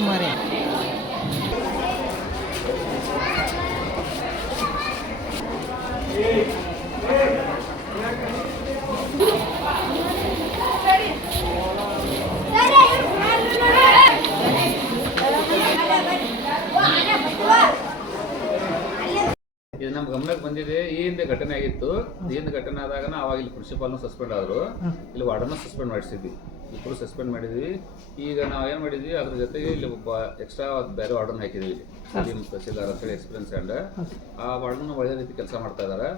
Maria. ಇದು ನಮ್ಮ ಗಮನಕ್ಕೆ ಬಂದಿದೆ. ಈ ಹಿಂದೆ ಘಟನೆ ಆಗಿತ್ತು. ಈ ಹಿಂದೆ ಘಟನೆ ಆದಾಗ ಅವಾಗ ಇಲ್ಲಿ ಪ್ರಿನ್ಸಿಪಾಲ್ನು ಸಸ್ಪೆಂಡ್ ಆದರು, ಇಲ್ಲಿ ವಾರ್ಡನ್ನು ಸಸ್ಪೆಂಡ್ ಮಾಡಿಸಿದ್ವಿ, ಇಬ್ಬರು ಸಸ್ಪೆಂಡ್ ಮಾಡಿದ್ವಿ. ಈಗ ನಾವು ಏನು ಮಾಡಿದ್ವಿ, ಅದ್ರ ಜೊತೆಗೆ ಇಲ್ಲಿ ಒಬ್ಬ ಎಕ್ಸ್ಟ್ರಾ ಬೇರೆ ವಾರ್ಡನ್ ಹಾಕಿದ್ವಿ, ಇಲ್ಲಿ ತಹಸೀಲ್ದಾರ್ ಅಂತೇಳಿ ಎಕ್ಸ್ಪೀರಿಯನ್ಸ್ ಆ್ಯಂಡ್ ಆ ವಾರ್ಡನ್ನು ಒಳ್ಳೆ ರೀತಿ ಕೆಲಸ ಮಾಡ್ತಾ ಇದ್ದಾರೆ.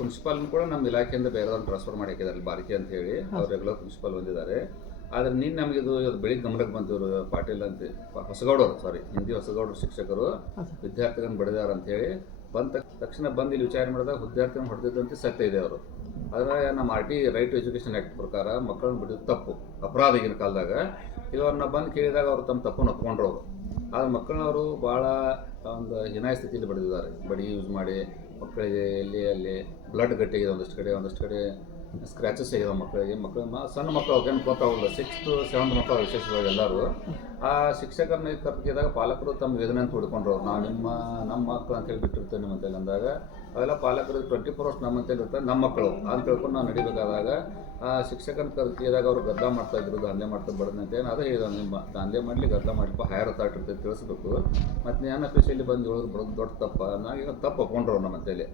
ಪ್ರಿನ್ಸಿಪಾಲ್ನು ಕೂಡ ನಮ್ಮ ಇಲಾಖೆಯಿಂದ ಬೇರೆದವ್ರನ್ನ ಟ್ರಾನ್ಸ್ಫರ್ ಮಾಡಿ ಹಾಕಿದ್ದಾರೆ, ಬಾರಿಕೆ ಅಂತ ಹೇಳಿ ಅವ್ರು ರೆಗ್ಯುಲರ್ ಪ್ರಿನ್ಸಿಪಾಲ್ ಬಂದಿದ್ದಾರೆ. ಆದರೆ ನೀನು ನಮಗೆ ಇದು ಬೆಳಿಗ್ಗೆ ಗಮನಕ್ಕೆ ಬಂತಿವರು ಪಾಟೀಲ್ ಅಂತ ಹೊಸಗೌಡರು, ಹಿಂದಿ ಹೊಸಗೌಡರು ಶಿಕ್ಷಕರು ವಿದ್ಯಾರ್ಥಿಗಳನ್ನು ಬಡಿದಾರ ಅಂತೇಳಿ ಬಂದ ತಕ್ಷಣ ಬಂದು ಇಲ್ಲಿ ವಿಚಾರ ಮಾಡಿದಾಗ ವಿದ್ಯಾರ್ಥಿಗಳನ್ನು ಹೊಡೆದಿದ್ದಂತೆ ಸತ್ಯ ಇದೆ. ಅವರು ಆದರೆ ನಮ್ಮ ರೈಟ್ ಟು ಎಜುಕೇಷನ್ ಆ್ಯಕ್ಟ್ ಪ್ರಕಾರ ಮಕ್ಕಳನ್ನ ಬಿಡೋದು ತಪ್ಪು, ಅಪರಾಧ ಈಗಿನ ಕಾಲದಾಗ. ಇವ್ರನ್ನ ಬಂದು ಕೇಳಿದಾಗ ಅವರು ತಮ್ಮ ತಪ್ಪನ್ನು ಒಪ್ಕೊಂಡ್ರು. ಅವರು ಆದರೆ ಮಕ್ಕಳನ್ನವರು ಭಾಳ ಒಂದು ಹೀನಾಯ ಸ್ಥಿತಿಯಲ್ಲಿ ಬಡಿದಿದ್ದಾರೆ, ಬಡಿ ಯೂಸ್ ಮಾಡಿ ಮಕ್ಕಳಿಗೆ ಅಲ್ಲಿ ಬ್ಲಡ್ ಗಟ್ಟಿಗಿದೆ, ಒಂದಷ್ಟು ಕಡೆ ಸ್ಕ್ರ್ಯಾಚಸ್ ಆಗಿದೆ ಮಕ್ಕಳಿಗೆ. ಸಣ್ಣ ಮಕ್ಕಳು ಅವ್ರಿಗೇನು ಗೊತ್ತಾಗಲ್ಲ, 6th 7th ಮಕ್ಕಳು ವಿಶೇಷವಾಗಿ ಎಲ್ಲರೂ. ಆ ಶಿಕ್ಷಕರನ್ನ ಕರ್ಕಿದಾಗ ಪಾಲಕರು ತಮ್ಮ ವೇದನೆ ಅಂತ ಹುಡ್ಕೊಂಡ್ರು. ನಾವು ನಮ್ಮ ಮಕ್ಕಳು ಅಂತೇಳಿ ಬಿಟ್ಟಿರ್ತೇವೆ ನಿಮ್ಮಂತೇಳಿ ಅಂದಾಗ ಅವೆಲ್ಲ ಪಾಲಕರು 24 hours ನಮ್ಮಂತೇಳಿ ಇರ್ತಾರೆ, ನಮ್ಮ ಮಕ್ಕಳು ಅಂತ ತಿಳ್ಕೊಂಡು ನಾವು ನಡಿಬೇಕಾದಾಗ ಆ ಶಿಕ್ಷಕನ ಕರ್ಕಿದಾಗ ಅವ್ರು ಗದ್ದಲ ಮಾಡ್ತಾ ಇದ್ರು, ದಂಧೆ ಮಾಡ್ತಾ ಬಡದ ಅಂತೇನು ಅದೇ ಹೇಳಿದ, ನಿಮ್ಮ ದಂಧೆ ಮಾಡಲಿ ಗದ್ದಲ ಮಾಡಲಿಪ್ಪ ಹೈಯರ್ ಅಥಾರಿಟಿ ಇರ್ತೈತೆ ತಿಳಿಸ್ಬೇಕು. ಮತ್ತು ಜ್ಞಾನ ಆಫೀಸಲ್ಲಿ ಬಂದು ಹೇಳೋದು ಬರೋದು ದೊಡ್ಡ ತಪ್ಪ. ನಾವೀಗ ತಪ್ಪು ಒಪ್ಕೊಂಡ್ರು ನಮ್ಮಂತೇಳಿ.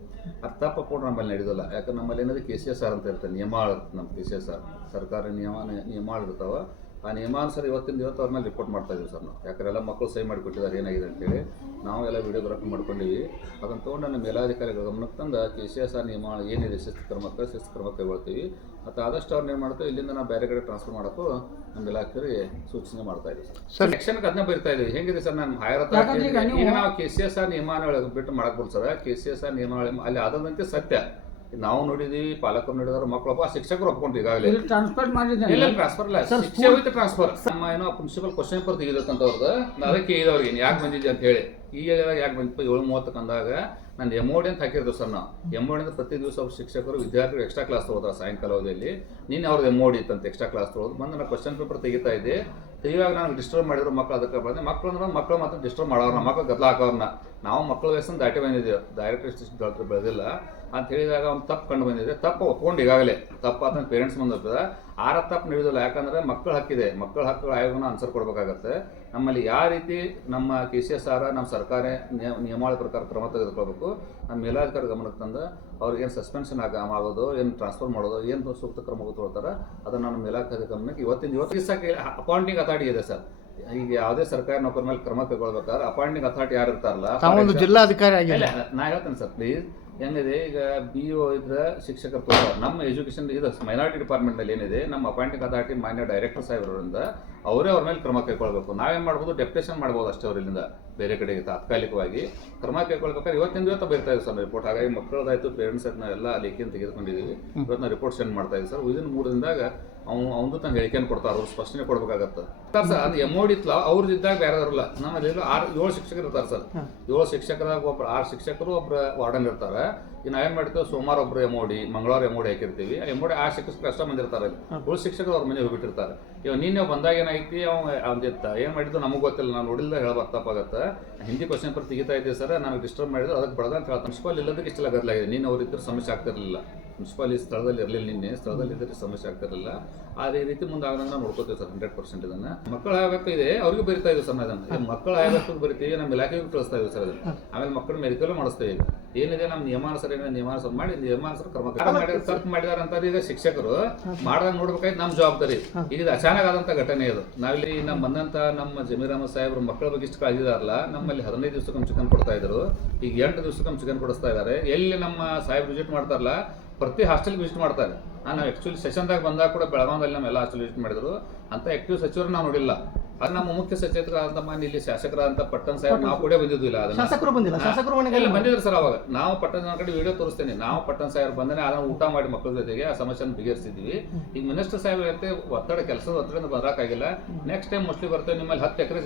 ಅದು ತಪ್ಪು ಒಪ್ಕೊಂಡ್ರು ನಮ್ಮಲ್ಲಿ ನಡೆಯೋದಿಲ್ಲ. ಯಾಕಂದ್ರೆ ನಮ್ಮಲ್ಲಿ ಏನಾದ್ರು KCSR ಅಂತ ಇರ್ತದೆ, ನಿಯಮಾವಳಿ ಇರುತ್ತೆ. ನಮ್ಮ KCSR ಸರ್ಕಾರಿ ನಿಯಮಾವಳಿ ಇರ್ತಾವೆ. ಆ ನಿಯಮಾನುಸಾರ ಇವತ್ತು ಅವ್ರ ಮೇಲೆ ರಿಪೋರ್ಟ್ ಮಾಡ್ತಾ ಇದ್ದೀವಿ ಸರ್ ನಾವು. ಯಾಕಂದ್ರೆ ಎಲ್ಲ ಮಕ್ಕಳು ಸಹಿ ಮಾಡಿಕೊಟ್ಟಿದ್ದಾರೆ ಏನಾಗಿದೆ ಅಂತೇಳಿ ನಾವು ಎಲ್ಲ ವಿಡಿಯೋಗ್ರಾಫಿ ಮಾಡ್ಕೊಂಡಿವಿ. ಅದನ್ನು ತೊಗೊಂಡು ನಮ್ಮ ಮೇಲಾಧಿಕಾರಿಗಳ ಗಮನಕ್ಕೆ ತಂದು KCSR ನಿಯಮಾವಳಿ ಏನಿದೆ ಶಿಸ್ತು ಕ್ರಮ ಕೈಗೊಳ್ತೀವಿ. ಮತ್ತು ಆದಷ್ಟು ಅವ್ರನ್ನ ಏನು ಮಾಡ್ತೀವಿ, ಇಲ್ಲಿಂದ ನಾವು ಬೇರೆ ಕಡೆ ಟ್ರಾನ್ಸ್ಫರ್ ಮಾಡೋಕ್ಕೂ ನಮ್ಮ ಇಲಾಖೆಯವರಿಗೆ ಸೂಚನೆ ಮಾಡ್ತಾ ಇದ್ದೀವಿ ಸರ್. ಸೆಕ್ಷನ್ಗೆ ಅದನ್ನ ಬರಿತಾ ಇದ್ದೀವಿ. ಹೆಂಗಿದೆ ಸರ್, ನಾನು ಹೈಯರ್ ಅಥಾರಿಟಿ ಈಗ ನಾವು KCSR ನಿಯಮಾವಳಿ ಬಿಟ್ಟು ಮಾಡಕ್ಕೆ ಸರ್. KCSR ನಿಯಮಾವಳಿ ಅಲ್ಲಿ ಆದಂತೆ ಸತ್ಯ ನಾವು ನೋಡಿದೀವಿ, ಪಾಲಕರು ನೋಡಿದಾರೆ, ಮಕ್ಕಳಪ್ಪ ಶಿಕ್ಷಕರು ಒಪ್ಕೊಂಡ್ರು ಈಗಾಗಲೇ ಟ್ರಾನ್ಸ್ಫರ್ ಮಾಡಿದ್ರೆ ಟ್ರಾನ್ಸ್ಫರ್ ಇಲ್ಲ, ಶಿಕ್ಷೆ ಹೋಯ್ತು ಟ್ರಾನ್ಸ್ಫರ್. ನಮ್ಮ ಏನೋ ಪ್ರಿನ್ಸಿಪಲ್ ಕ್ವಶನ್ ಪೇಪರ್ ತೆಗಿದಕ್ಕಂತ ಅವ್ರದ್ದು ಅದಕ್ಕೆ ಇದ್ದವ್ರಿಗೆ ಯಾಕೆ ಬಂದಿದ್ದೆ ಅಂತ ಹೇಳಿ ಈಗ ಯಾಕೆ ಬಂದಿಪ್ಪ 7:30 ಅಂದಾಗ ನಾನು MOD ಅಂತ ಹಾಕಿರ್ತೀವಿ ಸರ್. ನಾವು MOD ಅಂತ ಪ್ರತಿ ದಿವಸ ಅವ್ರ ಶಿಕ್ಷಕರು ವಿದ್ಯಾರ್ಥಿಗಳು ಎಕ್ಸ್ಟ್ರಾ ಕ್ಲಾಸ್ ತೊಗೋತಾರೆ ಸಾಯಂಕಾಲ ಅವಧಿಯಲ್ಲಿ. ನೀನು ಅವ್ರದ್ದು MOD ಇತ್ತಂತ ಎಕ್ಸ್ಟ್ರಾ ಕ್ಲಾಸ್ ತೊಗೊಳೋದು ಬಂದು ನಾನು ಕ್ವಶನ್ ಪೇಪರ್ ತೆಗಿತಾ ಇದ್ದೆ. ಇವಾಗ ನನಗೆ ಡಿಸ್ಟರ್ಬ್ ಮಾಡಿದ್ರು ಮಕ್ಕಳು. ಅದಕ್ಕೆ ಬಂದೆ ಮಕ್ಕಳು ಮಾತ್ರ ಡಿಸ್ಟರ್ಬ್ ಮಾಡೋರ್ನ, ಮಕ್ಕಳು ಗದ್ದಲ ಹಾಕೋರ್ನ. ನಾವು ಮಕ್ಕಳ ವಯಸ್ಸನ್ನು ದಾಟಿ ಬಂದಿದ್ದೇವೆ, ಡೈರೆಕ್ಟ್ ಬೆಳೆದಿಲ್ಲ ಅಂತ ಹೇಳಿದಾಗ ಅವ್ನು ತಪ್ಪು ಕಂಡು ಬಂದಿದೆ. ತಪ್ಪು ಒಪ್ಕೊಂಡು ಈಗಾಗಲೇ ತಪ್ಪು ಆತನ ಪೇರೆಂಟ್ಸ್ ಬಂದಿರ್ತದೆ. ಆರ ತಪ್ಪು ನಡೆಯೋದಿಲ್ಲ. ಯಾಕಂದರೆ ಮಕ್ಕಳ ಹಕ್ಕಿದೆ, ಮಕ್ಕಳ ಹಕ್ಕುಗಳ ಆಯೋಗನ ಆನ್ಸರ್ ಕೊಡಬೇಕಾಗತ್ತೆ. ನಮ್ಮಲ್ಲಿ ಯಾವ ರೀತಿ ನಮ್ಮ KCSR ನಮ್ಮ ಸರ್ಕಾರಿ ನಿಯಮಾವಳಿ ಪ್ರಕಾರ ಕ್ರಮ ತೆಗೆದುಕೊಳ್ಬೇಕು, ನಮ್ಮ ಮೇಲಾಧಿಕಾರಿ ಗಮನಕ್ಕೆ ತಂದು ಅವ್ರಿಗೇನು ಸಸ್ಪೆನ್ಷನ್ ಆಗೋದು, ಏನು ಟ್ರಾನ್ಸ್ಫರ್ ಮಾಡೋದು, ಏನು ಸೂಕ್ತ ಕ್ರಮ ತಗೊಳ್ತಾರೆ ಅದನ್ನು ನಮ್ಮ ಮೇಲಾಧಿಕಾರಿ ಗಮನಕ್ಕೆ ಇವತ್ತು ದಿವಸಕ್ಕೆ ಅಪಾಯಿಂಟಿಂಗ್ ಅಥಾರಿಟಿ ಇದೆ ಸರ್. ಈಗ ಯಾವುದೇ ಸರ್ಕಾರಿ ನೌಕರ ಮೇಲೆ ಕ್ರಮ ಕೈಗೊಳ್ಬೇಕಾದ್ರೆ ಅಪಾಯಿಂಟಿಂಗ್ ಅಥಾರಿಟಿ ಯಾರು ಇರ್ತಾರಲ್ಲ, ಜಿಲ್ಲಾಧಿಕಾರಿ ನಾ ಹೇಳ್ತೇನೆ ಸರ್ ಪ್ಲೀಸ್. ಹೆಂಗಿದೆ ಈಗ BO ಇದ್ರೆ ಶಿಕ್ಷಕರು ತೋರ ನಮ್ಮ ಎಜುಕೇಷನ್ ಇದು ಮೈನಾರಿಟಿ ಡಿಪಾರ್ಟ್ಮೆಂಟಲ್ಲಿ ಏನಿದೆ, ನಮ್ಮ ಅಪಾಯಿಂಟಿಂಗ್ ಅಥಾರಿಟಿ ಮಾನ್ಯ ಡೈರೆಕ್ಟರ್ ಸಾಹೇಬರಿಂದ ಅವರೇ ಅವ್ರ ಮೇಲೆ ಕ್ರಮ ಕೈಗೊಳ್ಬೇಕು. ನಾವೇನು ಮಾಡ್ಬೋದು, ಡೆಪ್ಯುಟೇಷನ್ ಮಾಡ್ಬೋದು ಅಷ್ಟೇ ಅವರಿಂದ ಬೇರೆ ಕಡೆಗೆ ತಾತ್ಕಾಲಿಕವಾಗಿ ಕ್ರಮ ಕೈಗೊಳ್ಬೇಕಾದ್ರೆ ಇವತ್ತು ಬರ್ತಾ ಇದೆ ಸರ್ ರಿಪೋರ್ಟ್. ಹಾಗಾಗಿ ಮಕ್ಕಳದಾಯ್ತು ಪೇರೆಂಟ್ಸ್ ಆಯ್ತು ನಾವೆಲ್ಲ ಲೇಖಿಯನ್ನು ತೆಗೆದುಕೊಂಡಿದ್ದೀವಿ. ಇವತ್ತು ನಾವು ರಿಪೋರ್ಟ್ ಸೆಂಡ್ ಮಾಡ್ತಾ ಇದ್ದೀವಿ ಸರ್. ವಿದಿನ್ 3 ದಿನದಾಗ ಅವನು ತನ್ನ ಹೇಳಿಕೆಯನ್ನು ಕೊಡ್ತಾರೆ, ಅವ್ರು ಸ್ಪಷ್ಟನೆ ಕೊಡ್ಬೇಕಾಗತ್ತೆ ಸರ್. ಅದು MOD ಇತ್ತಲ್ಲ ಅವ್ರದ್ದು ಇದ್ದಾಗ ಬೇರೆದವ್ರಲ್ಲ. ನಮ್ಮಲ್ಲಿ 7 ಶಿಕ್ಷಕರು ಇರ್ತಾರೆ ಸರ್. 7 ಶಿಕ್ಷಕರಾಗ 6 ಶಿಕ್ಷಕರು ಒಬ್ಬರು ವಾರ್ಡನ್ ಇರ್ತಾರೆ. ಈಗ ನಾವೇನು ಮಾಡ್ತೀವಿ, ಸೋಮವಾರ ಒಬ್ಬರು MOD, ಮಂಗಳವಾರ MOD ಹಾಕಿರ್ತೀವಿ. MOD 6 ಶಿಕ್ಷಕರು ಅಷ್ಟೇ ಬಂದಿರ್ತಾರೆ. ಉಳಿದ ಶಿಕ್ಷಕರು ಅವ್ರ ಮನೆ ಹೋಗ್ಬಿಟ್ಟಿರ್ತಾರೆ. ಇವಾಗ ನೀನು ಬಂದಾಗ ಏನಾಯ್ತಿ, ಅವ್ನಿತ್ತ ಏನು ಮಾಡಿದ್ದು ನಮಗೆ ಗೊತ್ತಿಲ್ಲ, ನಾನು ನೋಡಿಲ್ಲ ಹೇಳಬಾರ್ದು ತಪ್ಪಾಗತ್ತೆ. ಹಿಂದಿ ಕ್ವಶನ್ ಪೇಪರ್ ತೆಗಿತಾ ಇದ್ದೀವಿ ಸರ್, ನನಗೆ ಡಿಸ್ಟರ್ಬ್ ಮಾಡಿದ್ರು ಅದಕ್ಕೆ ಬಡದ ಅಂತ ಹೇಳ್ತಾರೆ. ಪ್ರಿನ್ಸಿಪಾಲ್ ಇಲ್ಲದಕ್ಕೆ ಇಷ್ಟೆಲ್ಲ ಗದ್ದಲಾಗಿದೆ. ನೀನು ಅವ್ರಿದ್ದರೆ ಸಮಸ್ಯೆ ಆಗ್ತಿರಲಿಲ್ಲ, ಪ್ರಿನ್ಸಿಪಾಲ್ ಈ ಸ್ಥಳದಲ್ಲಿ ಇರಲಿಲ್ಲ, ನಿನ್ನೆ ಸ್ಥಳದಲ್ಲಿ ಇದ್ದರೆ ಸಮಸ್ಯೆ ಆಗ್ತಿರಲಿಲ್ಲ. ಅದೇ ರೀತಿ ಮುಂದೆ ಆಗದಂಗೆ ನಾವು ನೋಡ್ಕೋತೀವಿ ಸರ್ 100% ಇದನ್ನು. ಮಕ್ಕಳ ಆಯೋಗ ಇದೆ, ಅವ್ರಿಗೂ ಬರಿತಾ ಇದ್ದೀವಿ ಸರ್. ಅದನ್ನು ಮಕ್ಕಳ ಆಯೋಗಕ್ಕೆ ಬರಿತೀವಿ, ನಮ್ಮ ಇಲಾಖೆಗೂ ಕಳಿಸ್ತಾ ಇದ್ದೀವಿ ಸರ್ ಅದನ್ನು. ಆಮೇಲೆ ಮಕ್ಕಳ ಮೆಡಿಕಲ್ ಮಾಡಿಸ್ತೀವಿ. ಈಗ ಏನಿದೆ ನಮ್ಮ ನಿಯಮಾನುಸಾರ ನಿಯಮಾನುಸಾರ ಮಾಡಿ ನಿಯಮಾನುಸಾರ ಕ್ರಮ ತಪ್ಪು ಮಾಡಿದಾರೆ ಅಂತ ಈಗ ಶಿಕ್ಷಕರು ಮಾಡ್ದಂಗೆ ನೋಡ್ಬೇಕಾಯ್ತು ನಮ್ಮ ಜವಾಬ್ದಾರಿ. ಈಗ ಇದು ಅಚಾನಕ್ ಆದಂಥ ಘಟನೆ ಇದು. ನಾವಿಲ್ಲಿ ನಮ್ಮ ಬಂದಂಥ ನಮ್ಮ ಜಮೀರ್ ಅಹಮದ್ ಸಾಹೇಬ್ರು ಮಕ್ಕಳ ಬಗ್ಗೆ ಇಷ್ಟು ಕಾಳಜಿದಾರಲ್ಲ, ನಮ್ಮಲ್ಲಿ 15 ದಿವಸಕ್ಕೊಮ್ಮೆ ಚಿಕನ್ ಕೊಡ್ತಾ ಇದ್ರು, ಈಗ 8 ದಿವಸಕ್ಕೊಮ್ಮೆ ಚಿಕನ್ ಕೊಡಿಸ್ತಾ ಇದ್ದಾರೆ. ಎಲ್ಲಿ ನಮ್ಮ ಸಾಹೇಬ್ ವಿಸಿಟ್ ಮಾಡ್ತಾರಲ್ಲ ಪ್ರತಿ ಹಾಸ್ಟೆಲ್ಗೆ ವಿಸಿಟ್ ಮಾಡ್ತಾರೆ. ನಾನು ಆ್ಯಕ್ಚುಲಿ ಸೆಷನ್ದಾಗ ಬಂದಾಗ ಕೂಡ ಬೆಳಗಾವದಲ್ಲಿ ನಮ್ಮ ಎಲ್ಲ ಹಾಸ್ಟೆಲ್ ವಿಸಿಟ್ ಮಾಡಿದ್ರು. ಅಂತ ಆಕ್ಟಿವ್ ಸಚಿವರು ನಾವು ನೋಡಿಲ್ಲ. ಅದು ನಮ್ಮ ಮುಖ್ಯ ಸಚೇತಕರಾದಂತ ಮಾನ್ಯ ಇಲ್ಲಿ ಶಾಸಕರಾದಂತ ಪಟ್ಟಣ್ ಸಾಹೇಬ್ ನಾವು ಕೂಡ ಬಂದಿದ್ದಿಲ್ಲ. ಶಾಸಕರು ಬಂದಿಲ್ಲ, ಶಾಸಕರು ಮನೆಗೆ ಬಂದಿದ್ರು ಸರ್. ಅವಾಗ ನಾವು ಪಟ್ಟಣ ಕಡೆ ವಿಡಿಯೋ ತೋರಿಸ್ತೇನೆ. ನಾವು ಪಟ್ಟಣ್ ಸಾಹೇಬ್ ಬಂದೇ ಅದನ್ನ ಊಟ ಮಾಡಿ ಮಕ್ಕಳ ಜೊತೆಗೆ ಆ ಸಮಸ್ಯೆನ ಬಗೆಹರಿಸಿದ್ವಿ. ಈಗ ಮಿನಿಸ್ಟರ್ ಸಾಹೇಬ್ ಒತ್ತಡ ಕೆಲಸದ ಒತ್ತಡದಿಂದ ಬರಕಾಗಿಲ್ಲ. ನೆಕ್ಸ್ಟ್ ಟೈಮ್ ಮೋಸ್ಟ್ಲಿ ಬರ್ತೇವೆ, ನಿಮ್ಮಲ್ಲಿ 10 ಎಕರೆ